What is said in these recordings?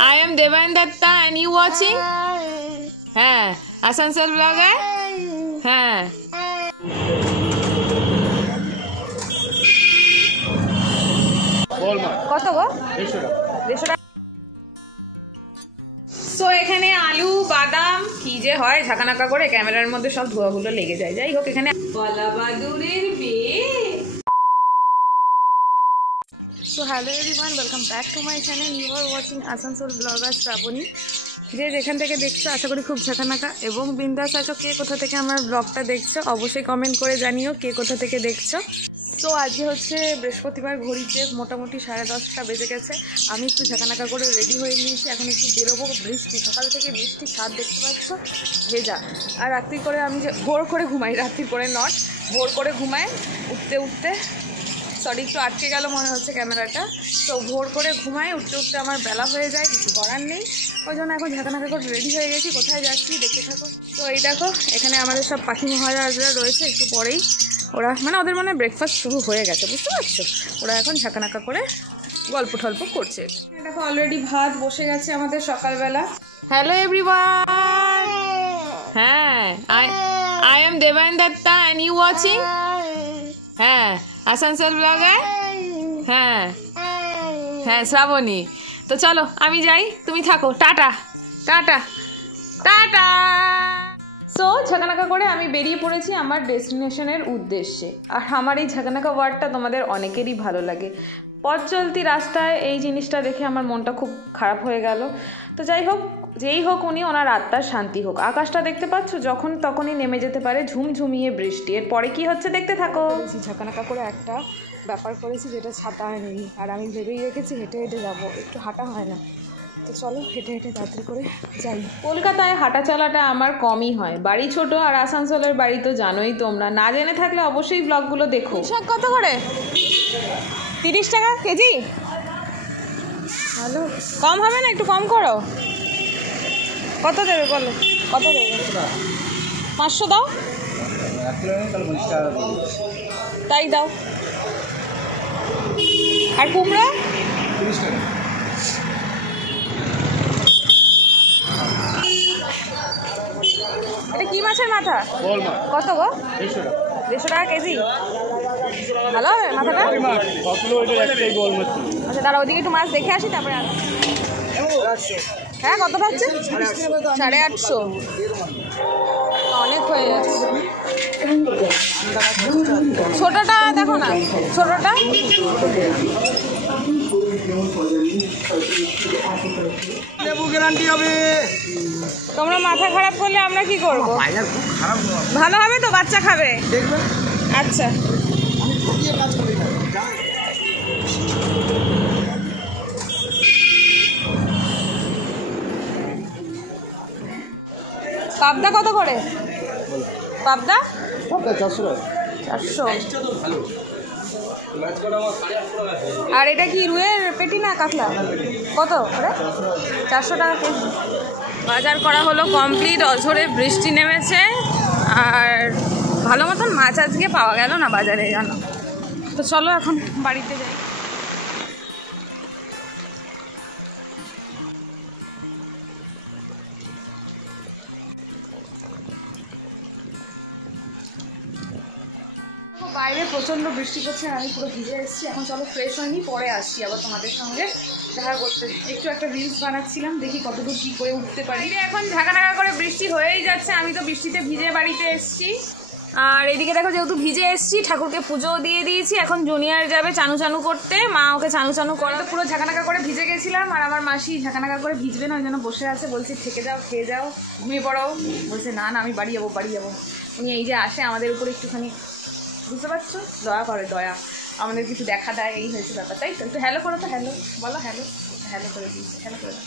I am Devan Datta and you watching? হ্যাঁ Asansol blogger. হ্যাঁ কত গো? 150 টাকা। সো এখানে আলু বাদাম কি যে হয় ঝাঁকানাকা করে ক্যামেরার মধ্যে সব ধোঁয়াগুলো লেগে যায়। যাই হোক এখানে বলা বাদুরের বিয়ে। So hello everyone, welcome back to my channel. You are watching Asansol blogger Shraboni. যে যেখান থেকে দেখছো আশা করি খুব ঝাঁকানাকা এবং বিন্দাস আছো। কে কোথা থেকে আমার ব্লগটা দেখছো অবশ্যই কমেন্ট করে জানিও কে কোথা থেকে দেখছো। সো আজকে হচ্ছে বৃহস্পতিবার, ঘড়িতে মোটামুটি 10:30 বেজে গেছে। আমি একটু ঝাঁকানাকা করে রেডি হয়ে নিয়েছি, এখন একটু বেরোবো। বৃষ্টি সকাল থেকে বৃষ্টি ছাদ দেখতে পাচ্ছ ভেজা। আর রাত্রি করে আমি যে ভোর করে ঘুমাই, রাত্রি করে নট ভোর করে ঘুমাই উঠতে উঠতে, সরি একটু আটকে গেল মনে হচ্ছে ক্যামেরাটা। তো ভোর করে ঘুমাই, উঠতে উঠতে আমার বেলা হয়ে যায়, কিছু করার নেই। ওই জন্য এখন ঝাঁকানাকা করে রেডি হয়ে গেছি। কোথায় যাচ্ছি দেখতে থাকো। তো এই দেখো এখানে আমাদের সব পাখি মহারাজরা রয়েছে, একটু পরেই ওরা মানে ওদের মনে ব্রেকফাস্ট শুরু হয়ে গেছে, বুঝতে পারছো? ওরা এখন ঝাঁকানাকা করে গল্প টল্প করছে। দেখো অলরেডি ভাত বসে গেছে আমাদের সকালবেলা। হ্যালো এভরিওয়ান, হ্যাঁ I am Deban Dutta and you watching? হ্যাঁ আসানসোল ব্লগার। হ্যাঁ হ্যাঁ শ্রাবণী। তো চলো আমি যাই, তুমি থাকো। Tata tata tata. সো ঝাঁকানাকা করে আমি বেরিয়ে পড়েছি আমার ডেস্টিনেশনের উদ্দেশ্যে। আর আমার এই ঝাঁকানাকা ওয়ার্ডটা তোমাদের অনেকেরই ভালো লাগে। পথ চলতি রাস্তায় এই জিনিসটা দেখে আমার মনটা খুব খারাপ হয়ে গেল। তো যাই হোক, যেই হোক উনি ওনার আত্মার শান্তি হোক। আকাশটা দেখতে পাচ্ছ, যখন তখনই নেমে যেতে পারে ঝুমঝুমিয়ে বৃষ্টি। এরপরে কি হচ্ছে দেখতে থাকো। ঝাঁকানাকা করে একটা ব্যাপার করেছি যেটা ছাতা নেই, আর আমি ভেবেই রেখেছি হেঁটে হেঁটে যাবো, একটু হাঁটা হয় না। তো চলো হেঁটে হেঁটে তাড়াতাড়ি করে যাই। কলকাতায় হাঁটা চলাটা আমার কমই হয়, বাড়ি ছোট আর আসানসোলের বাড়ি তো জানোই তোমরা। না জেনে থাকলে অবশ্যই ব্লগগুলো দেখো। শাক কত করে? 30 টাকা কেজি। ভালো, কম হবে না? একটু কম করো। কত দেবে বলো? কত দেবে? 500 দাও। তাই দাও। আর কুমড়া? 30 টাকা। এটা কি মাছের মাথা? কত গো? 150 টাকা কেজি। ভালো হবে মাথাটা? আচ্ছা দাঁড়া, ওইদিকে একটু মাছ দেখে আসি তারপরে। হ্যাঁ কত পাচ্ছে? 850। অনেক হয়ে যাচ্ছে। ছোটটা দেখো না, ছোটটা। তোমরা মাথা খারাপ করলে আমরা কি করবো? ভালো হবে তো, বাচ্চা খাবে। আচ্ছা পাবদা কত করে? পাবদা 400। আর এটা কি রুইয়ের পেটি না কাতলা? কত করে? 400 টাকা কেজি। বাজার করা হলো কমপ্লিট। অঝরে বৃষ্টি নেমেছে আর ভালো মতন মাছ আজকে পাওয়া গেল না বাজারে, জানো তো। চলো এখন বাড়িতে যাই। বাইরে প্রচণ্ড বৃষ্টি পড়ছে, আমি পুরো ভিজে এসেছি। এখন চলো ফ্রেশ হয়নি, পরে আসছি আবার তোমাদের সঙ্গে দেখা করতে। একটু একটা রিলস বানাচ্ছিলাম, দেখি কতদূর কী করে উঠতে পারি। এখন ঝাঁকানাকা করে বৃষ্টি হয়েই যাচ্ছে। আমি তো বৃষ্টিতে ভিজে বাড়িতে এসেছি। আর এদিকে দেখো যেহেতু ভিজে এসেছি, ঠাকুরকে পুজো দিয়ে দিয়েছি। এখন জুনিয়র যাবে চানু চানু করতে, মা ওকে চানু চানু করে। তো পুরো ঝাঁকানাকা করে ভিজে গেছিলাম, আর আমার মাসি ঝাঁকানাকা করে ভিজবে না, ওই জন্য বসে আছে। বলছি থেকে যাও, খেয়ে যাও, ঘুমিয়ে পড়ো। বলছে না না আমি বাড়ি যাবো বাড়ি যাবো। উনি এই যে আসে আমাদের উপরে একটুখানি, বুঝতে পারছো, দয়া করে, দয়া আমাদের কিছু দেখা দেয়, এই হয়েছে ব্যাপার। তাই তো একটু হ্যালো করো তো, হ্যালো বলো, হ্যালো হ্যালো করে দিয়েছি, হ্যালো করে দাও।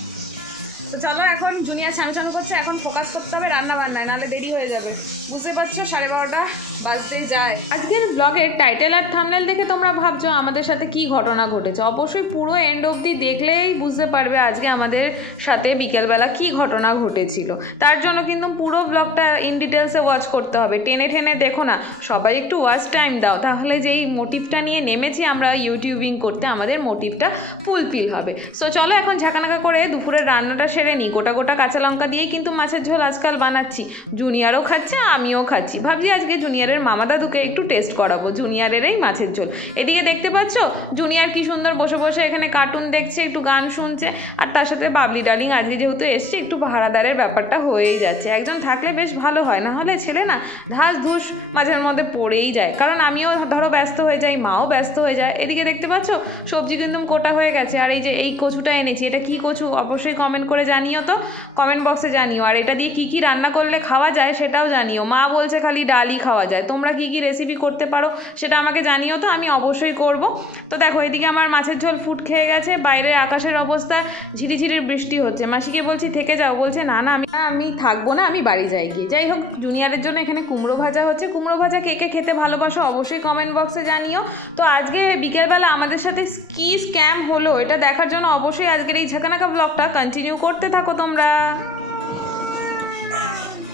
তো চলো, এখন জুনিয়ার ছানু ছানু করছে, এখন ফোকাস করতে হবে রান্না বান্নায়, নাহলে দেরি হয়ে যাবে। বুঝতে পারছো 12:30 বাজতেই যায়। আজকের ব্লগের টাইটেল আর থাম্বনেল দেখে তোমরা ভাবছো আমাদের সাথে কি ঘটনা ঘটেছে। অবশ্যই পুরো এন্ড অবধি দেখলেই বুঝতে পারবে আজকে আমাদের সাথে বিকেলবেলা কি ঘটনা ঘটেছিল। তার জন্য কিন্তু পুরো ব্লগটা ইন ডিটেলসে ওয়াচ করতে হবে, টেনে টেনে দেখো না। সবাই একটু ওয়াচ টাইম দাও, তাহলে যেই মোটিভটা নিয়ে নেমেছি আমরা ইউটিউবিং করতে, আমাদের মোটিভটা ফুলফিল হবে। সো চলো এখন ঝাঁকানাকা করে দুপুরের রান্নাটা সেরে নিই। গোটা গোটা কাঁচা লঙ্কা দিয়েই কিন্তু মাছের ঝোল আজকাল বানাচ্ছি। জুনিয়ারও খাচ্ছে, আমিও খাচ্ছি। ভাবছি আজকে জুনিয়ারের মামা দাদুকে একটু টেস্ট করাবো জুনিয়ারের এই মাছের ঝোল। এদিকে দেখতে পাচ্ছ জুনিয়ার কি সুন্দর বসে বসে এখানে কার্টুন দেখছে, একটু গান শুনছে, আর তার সাথে বাবলি ডার্লিং আজকে যেহেতু এসছে একটু ভাড়াদারের ব্যাপারটা হয়েই যাচ্ছে। একজন থাকলে বেশ ভালো হয়, না হলে ছেলে না ধাস ধুস মাঝের মধ্যে পড়েই যায়। কারণ আমিও ধরো ব্যস্ত হয়ে যাই, মাও ব্যস্ত হয়ে যায়। এদিকে দেখতে পাচ্ছ সবজি কিন্তু কোটা হয়ে গেছে। আর এই যে এই কচুটা এনেছি, এটা কি কচু অবশ্যই কমেন্ট করে জানিও, তো কমেন্ট বক্সে জানিও। আর এটা দিয়ে কি কি রান্না করলে খাওয়া যায় সেটাও জানিও। মা বলছে খালি ডালই খাওয়া যায়, তোমরা কি কি রেসিপি করতে পারো সেটা আমাকে জানিও, তো আমি অবশ্যই করব। তো দেখো এদিকে আমার মাছের ঝোল ফুট খেয়ে গেছে। বাইরে আকাশের অবস্থা ঝিরিঝিরির বৃষ্টি হচ্ছে। মাসিকে বলছি থেকে যাও, বলছে না না আমি থাকবো না, আমি বাড়ি যাই গিয়ে। যাই হোক জুনিয়ারের জন্য এখানে কুমড়ো ভাজা হচ্ছে। কুমড়ো ভাজা কে কে খেতে ভালোবাসো অবশ্যই কমেন্ট বক্সে জানিও। তো আজকে বিকেলবেলা আমাদের সাথে কি স্ক্যাম হলো এটা দেখার জন্য অবশ্যই আজকের এই ঝাঁকানাকা ব্লগটা কন্টিনিউ করতে থাকো তোমরা।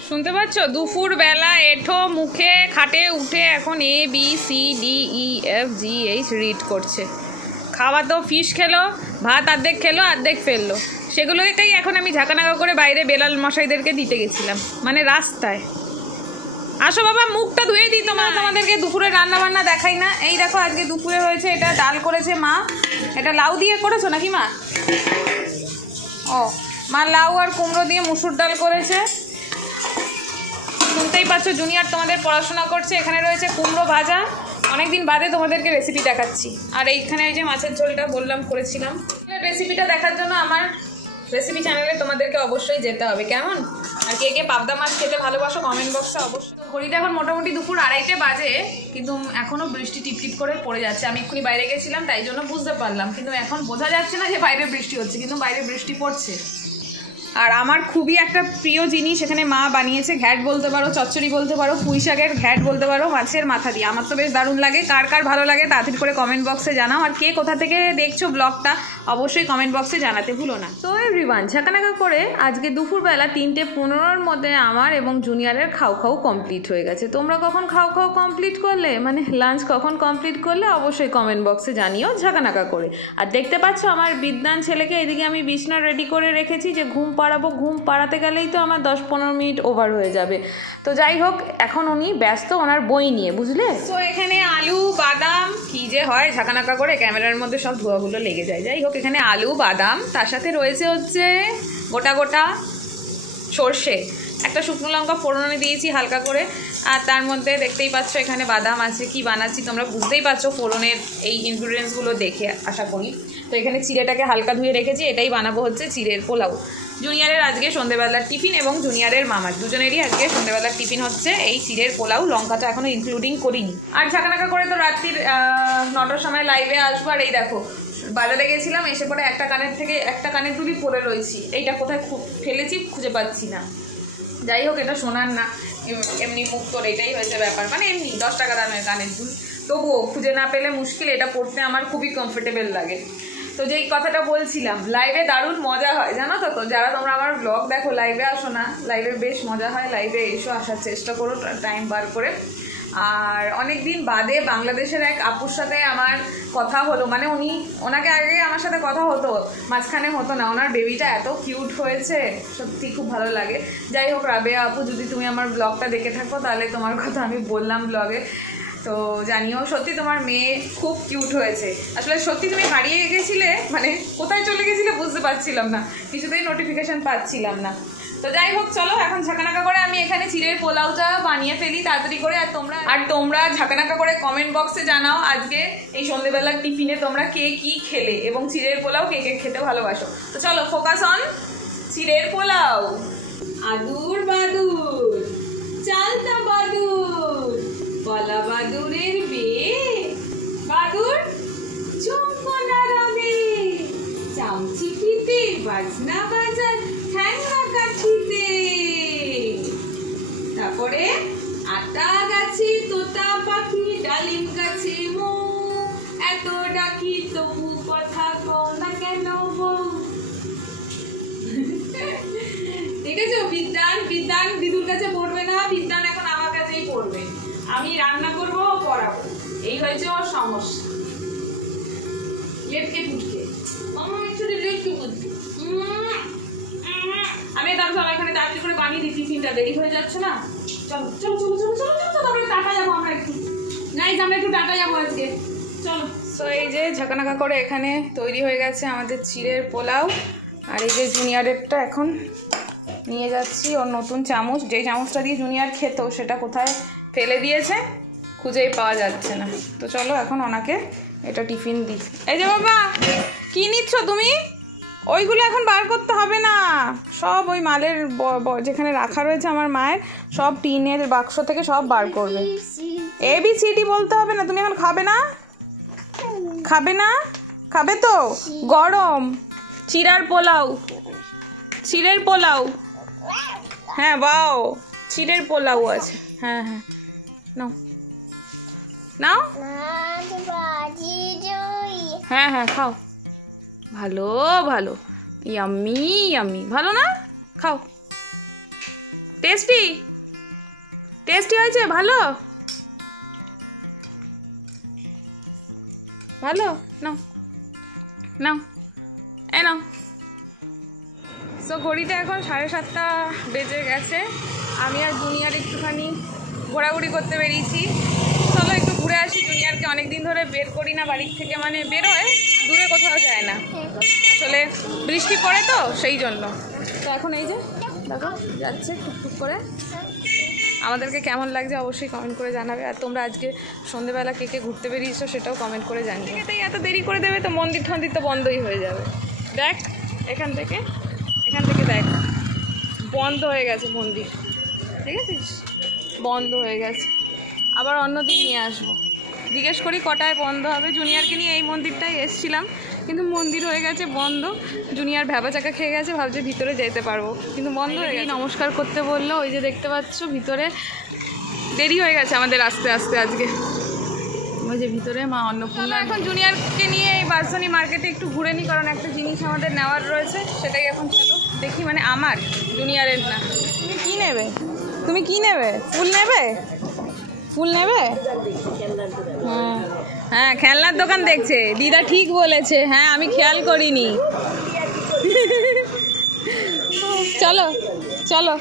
শুনতে পাচ্ছ দুপুর বেলা এঠো মুখে খাটে উঠে এখন ABCDEFGH রিড করছে। খাওয়া তো ফিশ খেলো, ভাত অর্ধেক খেলো অর্ধেক ফেললো, সেগুলোকেই এখন আমি ঝাঁকানাকা করে বাইরে বেলাল মশাইদেরকে দিতে গেছিলাম, মানে রাস্তায়। আসো বাবা মুখটা ধুয়ে দিই, তোমাদেরকে দুপুরে রান্না বান্না দেখাই না। এই দেখো আজকে দুপুরে হয়েছে, এটা ডাল করেছে মা। এটা লাউ দিয়ে করেছো নাকি মা? ও মা লাউ আর কুমড়ো দিয়ে মুসুর ডাল করেছে। শুনতেই পাচ্ছ জুনিয়র তোমাদের পড়াশোনা করছে। এখানে রয়েছে কুমড়ো ভাজা, অনেকদিন বাদে তোমাদেরকে রেসিপি দেখাচ্ছি। আর এইখানে এই যে মাছের ঝোলটা বললাম করেছিলাম। রেসিপিটা দেখার জন্য আমার রেসিপি চ্যানেলে তোমাদেরকে অবশ্যই যেতে হবে, কেমন? আর কে কে পাবদা মাছ খেতে ভালোবাসো কমেন্ট বক্সে অবশ্যই। ঘড়িতে এখন মোটামুটি দুপুর 2:30 বাজে, কিন্তু এখনও বৃষ্টি টিপটিপ করে পড়ে যাচ্ছে। আমি এক্ষুনি বাইরে গেছিলাম তাই জন্য বুঝতে পারলাম, কিন্তু এখন বোঝা যাচ্ছে না যে বাইরে বৃষ্টি হচ্ছে, কিন্তু বাইরে বৃষ্টি পড়ছে। আর আমার খুবই একটা প্রিয় জিনিস এখানে মা বানিয়েছে, ঘ্যাট বলতে পারো, চচ্চড়ি বলতে পারো, পুঁই শাকের ঘ্যাট বলতে পারো, মাছের মাথা দিয়ে। আমার তো বেশ দারুণ লাগে। কার কার ভালো লাগে তাড়াতাড়ি করে কমেন্ট বক্সে জানাও। আর কে কোথা থেকে দেখছো ব্লগটা অবশ্যই কমেন্ট বক্সে জানাতে ভুলো না। তো এভরিওয়ান ঝাঁকানাকা করে আজকে দুপুরবেলা 3:15 মধ্যে আমার এবং জুনিয়রের খাও কমপ্লিট হয়ে গেছে। তোমরা কখন খাও কমপ্লিট করলে, মানে লাঞ্চ কখন কমপ্লিট করলে অবশ্যই কমেন্ট বক্সে জানিও ঝাঁকানাকা করে। আর দেখতে পাচ্ছ আমার বিদ্যান ছেলেকে এদিকে আমি বিছনা রেডি করে রেখেছি যে ঘুম পাড়াবো। ঘুম পাড়াতে গেলেই তো আমার 10-15 মিনিট ওভার হয়ে যাবে। তো যাই হোক এখন উনি ব্যস্ত ওনার বই নিয়ে, বুঝলে। তো এখানে আলু বাদাম কি যে হয় ঝাঁকানাকা করে ক্যামেরার মধ্যে সব ধোঁয়াগুলো লেগে যায়। যাই হোক এখানে আলু বাদাম, তার সাথে রয়েছে হচ্ছে গোটা গোটা সর্ষে, একটা শুকনো লঙ্কা ফোড়নে দিয়েছি হালকা করে। আর তার মধ্যে দেখতেই পাচ্ছ এখানে বাদাম আছে। কি বানাচ্ছি তোমরা বুঝতেই পারছো ফোড়নের এই ইনগ্রিডিয়েন্টসগুলো দেখে আশা করি। তো এখানে চিড়েটাকে হালকা ধুয়ে রেখেছি, এটাই বানাবো হচ্ছে চিড়ের পোলাও। জুনিয়রের আজকে সন্ধ্যেবেলার টিফিন এবং জুনিয়রের মামার দুজনেরই আজকে সন্ধ্যেবেলার টিফিন হচ্ছে এই চিড়ের পোলাও। লঙ্কাটা এখনো ইনক্লুডিং করিনি। আর ঝাঁকানাকা করে তো রাত্রির 9টার সময় লাইভে আসবো। আর এই দেখো বাজারে গেছিলাম, এসে পরে একটা কানের দুলি পরে রয়েছি। এইটা কোথায় ফেলেছি খুঁজে পাচ্ছি না। যাই হোক এটা শোনার না, এমনি মুক্তর, এটাই হয়েছে ব্যাপার। মানে এমনি 10 টাকা দামের কানের দুল, তবুও খুঁজে না পেলে মুশকিল। এটা পড়তে আমার খুবই কমফোর্টেবল লাগে। তো যেই কথাটা বলছিলাম, লাইভে দারুণ মজা হয় জানো তো। তো যারা তোমরা আমার ব্লগ দেখো লাইভে আসো না, লাইভে বেশ মজা হয়। লাইভে এসো, আসার চেষ্টা করো টাইম বার করে। আর অনেক দিন বাদে বাংলাদেশের এক আপুর সাথে আমার কথা হলো, মানে ওনাকে আগে আমার সাথে কথা হতো, মাঝখানে হতো না। ওনার বেবিটা এত কিউট হয়েছে, সত্যি খুব ভালো লাগে। যাই হোক রাবেয়া আপু, যদি তুমি আমার ব্লগটা দেখে থাকো তাহলে তোমার কথা আমি বললাম ব্লগে। তো জানিও সত্যি তোমার মেয়ে খুব কিউট হয়েছে। আসলে সত্যি তুমি হারিয়ে গেছিলে, মানে কোথায় চলে গেছিলে বুঝতে পারছিলাম না, কিছুতেই নোটিফিকেশন পাচ্ছিলাম না। তো যাই হোক চলো এখন ঝাঁকানাকা করে আমি এখানে চিড়ের পোলাওটা বানিয়ে ফেলি তাড়াতাড়ি করে। আর তোমরা ঝাঁকানাকা করে কমেন্ট বক্সে জানাও আজকে এই সন্ধ্যেবেলার টিফিনে তোমরা কে কি খেলে এবং চিড়ের পোলাও কে কে খেতে ভালোবাসো। তো চলো ফোকাস অন চিড়ের পোলাও। আদুর বাদুর চালতা বাদুর কলা বাদুরের বিয়ে, বাদুর চুম্বনা রবে চামচিকিতে বাজনা বাজার তারপরে আটা গাছি তোতা পাখি ডালিম গাছি মৌ, এত ডাকি তবু কথা কও না কেন বউ। ঠিক আছে, বিদ্যান বিদ্যান দিদুর কাছে পড়বে না, বিদ্যান এখন আমার কাছেই পড়বে। আমি রান্না করবো, পড়াবো, এই হয়েছে ওর সমস্যা। লেটকে পুটকে লেটকে পুটকে। আমি তার সবাই এখানে তাড়াতাড়ি করে বানিয়ে দিই, টিফিনটা দেরি হয়ে যাচ্ছে না। চলো চলো চলো চলো চলো চলো, তারপরে টাটা যাবো আমরা একটু। গাইস আমরা একটু টাটা যাবো আজকে, চলো। সো এই যে ঝাঁকানাকা করে এখানে তৈরি হয়ে গেছে আমাদের চিড়ের পোলাও। আর এই যে জুনিয়রেরটা এখন নিয়ে যাচ্ছি, ওর নতুন চামচ, যেই চামচটা দিয়ে জুনিয়র খেত সেটা কোথায় ফেলে দিয়েছে, খুঁজেই পাওয়া যাচ্ছে না। তো চলো এখন ওনাকে এটা টিফিন দিই। এই যে বাবা, কি নিচ্ছ তুমি? ওইগুলো এখন বার করতে হবে না, সব ওই মালের যেখানে রাখা রয়েছে আমার মায়ের, সব টিনের বাক্স থেকে সব বার করবে। ABCD বলতে হবে না, তুমি এখন খাবে না? খাবে না? খাবে তো? গরম চিড়ার পোলাও, চিড়ের পোলাও। হ্যাঁ বাও, চিড়ের পোলাও আছে। হ্যাঁ হ্যাঁ নাও নাও, হ্যাঁ হ্যাঁ খাও। ভালো ভালো, ইয়াম্মি ইয়াম্মি, ভালো না? খাও। টেস্টি টেস্টি হয়েছে? ভালো ভালো, নাও নাও, এ নাও। সো ঘড়িতে এখন 7:30 বেজে গেছে। আমি আর জুনিয়র একটুখানি ঘোরাঘুরি করতে বেরিয়েছি। চলো একটু ঘুরে আসি। জুনিয়রকে অনেকদিন ধরে বের করি না বাড়ির থেকে, মানে বেরোয়, দূরে কোথাও যায় না, আসলে বৃষ্টি পড়ে তো সেই জন্য। তো এখন এই যে দেখো যাচ্ছে টুকটুক করে। আমাদেরকে কেমন লাগছে অবশ্যই কমেন্ট করে জানাবে। আর তোমরা আজকে সন্ধ্যেবেলা কে কে ঘুরতে বেরিয়েছো সেটাও কমেন্ট করে জানিয়ে। এটাই এত দেরি করে দেবে তো মন্দির ঠন্দির তো বন্ধই হয়ে যাবে। দেখ এখান থেকে দেখ বন্ধ হয়ে গেছে মন্দির, ঠিক আছে, বন্ধ হয়ে গেছে। আবার অন্যদিন নিয়ে আসবো, জিজ্ঞেস করি কটায় বন্ধ হবে। জুনিয়রকে নিয়ে এই মন্দিরটাই এসছিলাম, কিন্তু মন্দির হয়ে গেছে বন্ধ। জুনিয়র ভ্যাবা চাকা খেয়ে গেছে, ভাবছে ভিতরে যেতে পারবো, কিন্তু বন্ধ হয়ে গেছে। নমস্কার করতে বললো, ওই যে দেখতে পাচ্ছ ভিতরে দেরি হয়ে গেছে আমাদের আস্তে আস্তে আজকে। ওই যে ভিতরে মা অন্নপূর্ণা। এখন জুনিয়রকে নিয়ে এই বাসনি মার্কেটে একটু ঘুরে নিই, কারণ একটা জিনিস আমাদের নেওয়ার রয়েছে, সেটাই এখন চলো দেখি। মানে আমার, জুনিয়রের না। তুমি কি নেবে? তুমি কি নেবে? ফুল নেবে? ফুল নেবে? হ্যাঁ হ্যাঁ, খেলনার দোকান দেখছে। দিদা ঠিক বলেছে, হ্যাঁ আমি খেয়াল করিনি। চলো চলো,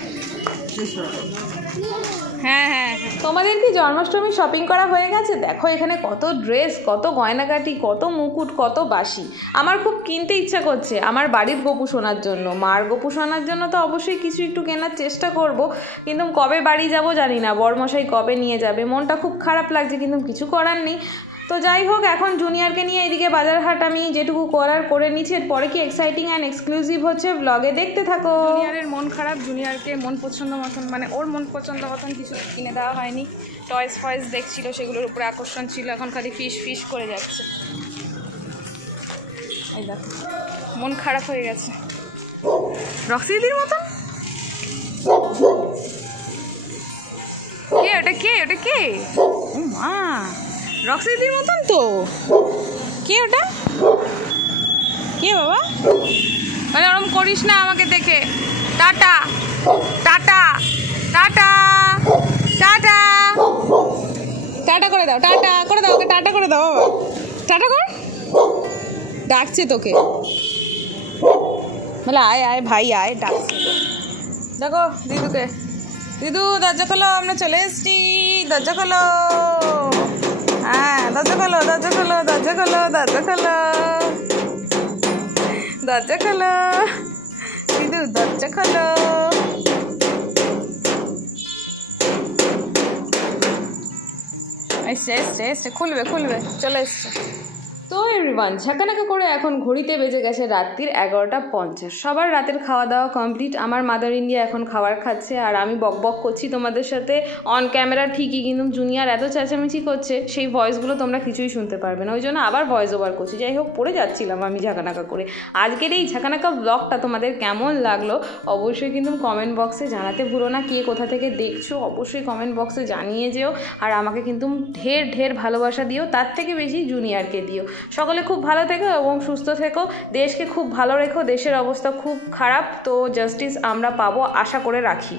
হ্যাঁ হ্যাঁ। তোমাদের কি জন্মাষ্টমী শপিং করা হয়ে গেছে? দেখো এখানে কত ড্রেস, কত গয়নাগাটি, কত মুকুট, কত বাসি। আমার খুব কিনতে ইচ্ছা করছে আমার বাড়ির গোপু সোনার জন্য। মার গোপু সোনার জন্য তো অবশ্যই কিছু একটু কেনার চেষ্টা করব, কিন্তু কবে বাড়ি যাব জানি না, বড়মশাই কবে নিয়ে যাবে। মনটা খুব খারাপ লাগছে, কিন্তু কিছু করার নেই। তো যাই হোক, এখন জুনিয়রকে নিয়ে এদিকে বাজারহাট আমি যেটুকু করার করে নিচ্ছি। এরপরে কি এক্সাইটিং অ্যান্ড এক্সক্লুসিভ হচ্ছে, ব্লগে দেখতে থাকো। জুনিয়রের মন খারাপ, জুনিয়রকে মন পছন্দ মতন, মানে ওর মন পছন্দ মতন কিছু কিনে দেওয়া হয়নি। টয়েস ফয়েস দেখছিল, সেগুলোর উপরে আকর্ষণ ছিল, এখন খালি ফিস ফিস করে যাচ্ছে। এই দেখো মন খারাপ হয়ে গেছে রক্সিদির মতন। কে ওটা? কে ওটা? কে? ও মা, রক্সিদির মতন তো। কে ওটা? কে বাবা? মানে ওরম করিস না আমাকে দেখে। Tata tata tata tata tata করে দাও, টাটা করে দাও, ওকে টাটা করে দাও বাবা, টাটা কর। ডাকছে তোকে, বলে আয় আয় ভাই আয়, ডাকছে। দেখো দিদুকে, দিদু দরজা খোলো, আমরা চলে এসছি, দরজা খোলো। হ্যাঁ দরজা খোলো, দরজা খোলো, দরজা খোলো, দরজা খোলো, দরজা খোলো, দিদু দরজা খোলো। এসছে এসছে এসছে, খুলবে খুলবে, চলে এসছে। তো এভরিওয়ান, ঝাঁকানাকা করে এখন ঘড়িতে বেজে গেছে রাত্রির 11:50। সবার রাতের খাওয়া দাওয়া কমপ্লিট। আমার মাদার ইন্ডিয়া এখন খাবার খাচ্ছে আর আমি বকবক করছি তোমাদের সাথে অন ক্যামেরা ঠিকই, কিন্তু জুনিয়র এত চেঁচামেচি করছে সেই ভয়েসগুলো তোমরা কিছুই শুনতে পারবে না, ওই জন্য আবার ভয়েস ওভার করছি। যাই হোক, পড়ে যাচ্ছিলাম আমি ঝাঁকানাকা করে। আজকের এই ঝাঁকানাকা ব্লগটা তোমাদের কেমন লাগলো অবশ্যই কিন্তু কমেন্ট বক্সে জানাতে ভুলো না। কে কোথা থেকে দেখছো অবশ্যই কমেন্ট বক্সে জানিয়ে যেও। আর আমাকে কিন্তু ঢের ঢের ভালোবাসা দিও, তার থেকে বেশি জুনিয়রকে দিও। সকলে খুব ভালো থেকো এবং সুস্থ থেকো, দেশকে খুব ভালো রেখো। দেশের অবস্থা খুব খারাপ, তো জাস্টিস আমরা পাবো আশা করে রাখি।